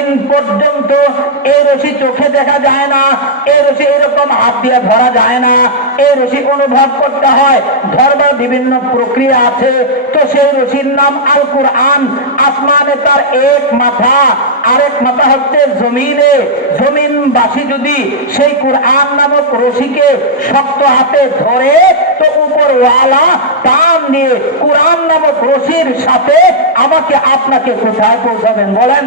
যতদিন পর্যন্ত এই রশি চোখে দেখা যায় না, এই রশি এরকম হাত দিয়ে ধরা যায় না, এই রশি অনুভব করতে হয়, ধরবার বিভিন্ন প্রক্রিয়া আছে। তো সেই রশির নাম আল কুরআন। আসমানে তার এক মাথা, আরেক মাথা হচ্ছে জমিনে। জমিনবাসী যদি সেই কুরআন নামক রশিকে শক্ত হাতে ধরে, তো উপরওয়ালা টান দিয়ে কুরআন নামক রশির সাথে আমাকে আপনাকে কোথায় পৌঁছাবেন বলেন?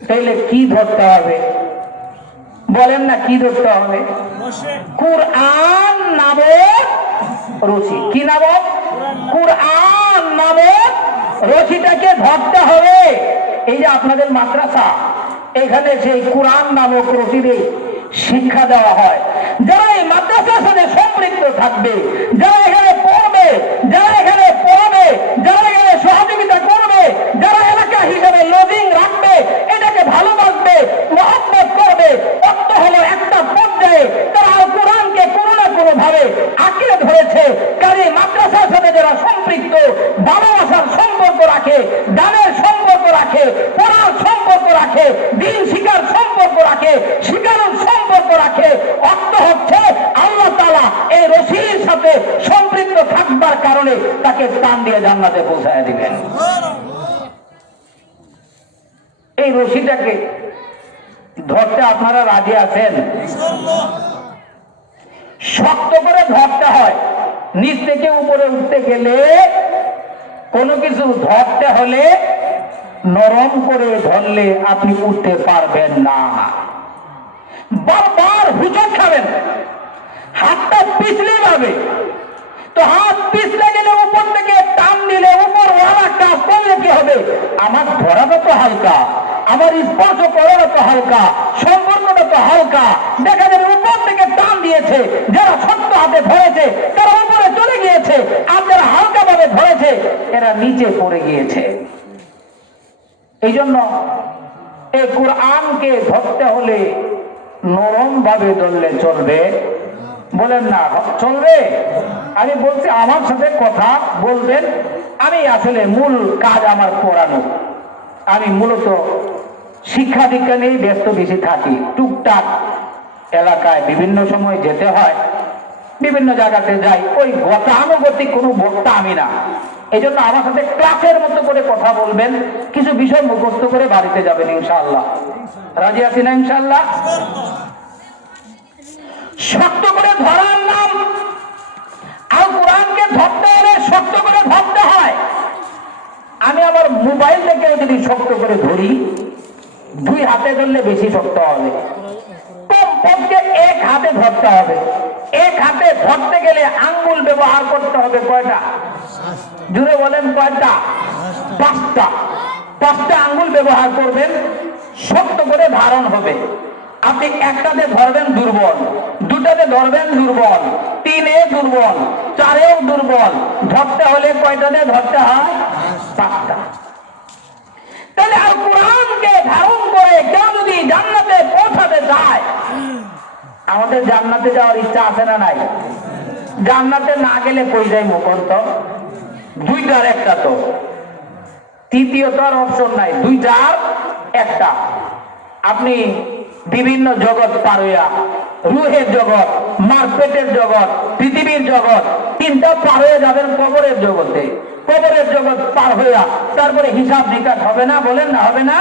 তাইলে কি ধরতে হবে বলেন না? কি ধরতে হবে? কুরআন নামক রশি। কি নামক? কুরআন নামক রশিটাকে ধরতে হবে। এই যে আপনাদের মাদ্রাসা, এখানে সেই কুরআন নামক রশিরে শিক্ষা দেওয়া হয়। যারা এই মাদ্রাসার সাথে সম্পৃক্ত থাকবে, যারা এখানে পড়বে, যারা এখানে পড়াবে, যারা এখানে সহযোগিতা করবে, যারা এলাকা হিসেবে লজিং রাখবে, এটাকে ভালোবাসবে, মহব্বত করবে, অর্থ হলো একটা পর্যায়ে তারা আল কোরআনকে কোনো না কোনো ভাবে আঁকড়ে ধরেছে। কাজে মাদ্রাসার সাথে যারা সম্পৃক্ত, ভালোবাসার সম্পর্ক রাখে, দানের সম্পর্ক রাখে, পড়ার সম্পর্ক রাখে, দিন শিকার সম্পর্ক রাখে, শিকারের সম্পর্ক রাখে, অর্থ হচ্ছে আল্লাহ তাআলা এই রশির সাথে সম্পৃক্ত থাকবার কারণে তাকে টান দিয়ে জান্নাতে পৌঁছায় দিবেন। এই রশিটাকে ধরতে আপনারা রাজি আছেন? শক্ত করে ধরতে হয়। নিচ থেকে উপরে উঠতে গেলে, কোনো কিছু ধরতে হলে নরম করে ধরলে আপনি উঠতে পারবেন না। বারবার হুজুর খাবেন, হাতটা পিছলে যাবে। তো হাত পিছলে গেলে উপর থেকে টান দিলে উপর ওয়ালা কাজ করলে কি হবে? আমার ধরাটা তো হালকা, আমার স্পর্শ করাটা তো হালকা, সম্পর্কটা তো হালকা। দেখা যাবে উপর থেকে টান দিয়েছে, যারা শক্ত হাতে ধরেছে তারা উপরে চলে গিয়েছে, আর যারা হালকা ভাবে ধরেছে এরা নিচে পড়ে গিয়েছে। এই জন্য এই কোরআনকে ধরতে হলে নরম ভাবে ধরলে চলবে? বলেন না চলবে? আমি বলছি আমার সাথে কথা বলবেন। আমি আসলে মূল কাজ আমার পড়ানো। আমি মূলত শিক্ষা দীক্ষা নিয়ে ব্যস্ত বেশি থাকি। টুকটাক এলাকায় বিভিন্ন সময় যেতে হয়, বিভিন্ন জায়গাতে যাই। ওই গতানুগতিক কোনো বক্তা আমি না। এই জন্য আমার সাথে ক্লাসের মতো করে কথা বলবেন, কিছু বিষয় মুখস্থ করে বাড়িতে যাবেন ইনশাআল্লাহ। রাজি আছি না ইনশাআল্লাহ? শক্ত করে ধরার নাম আল কোরআনকে ধরতে হলে শক্ত করে ধরতে হয়। আমি আমার মোবাইল থেকে যদি শক্ত করে ধরি, দুই হাতে ধরলে বেশি শক্ত হবে। কমপক্ষে এক হাতে ধরতে হবে। এক হাতে ধরতে গেলে আঙ্গুল ব্যবহার করতে হবে কয়টা? জুড়ে বলেন কয়টা? পাঁচটা। পাঁচটা আঙ্গুল ব্যবহার করবেন, শক্ত করে ধারণ হবে। আপনি একটাতে ধরবেন দুর্বল, দুটাতে ধরবেন দুর্বল, তিনে দুর্বল, চারেও দুর্বল। ধরতে হলে কয়টাতে ধরতে হয়? পাঁচটা। তাহলে আর কোরআনকে ধারণ করে কেউ যদি জান্নাতে পৌঁছাতে চায়, আমাদের জান্নাতে যাওয়ার ইচ্ছা আছে না নাই? জান্নাতে না গেলে কই যাই মুখন্ত? দুইটার একটা তো, তৃতীয় তো আর অপশন নাই, দুইটার একটা। আপনি বিভিন্ন জগৎ পার হইয়া, রুহের জগৎ, মারপেটের জগৎ, পৃথিবীর জগৎ, তিনটা পার হয়ে যাবেন কবরের জগতে। কবরের জগৎ পার হইয়া তারপরে হিসাব নিকাশ হবে না? বলেন না হবে না?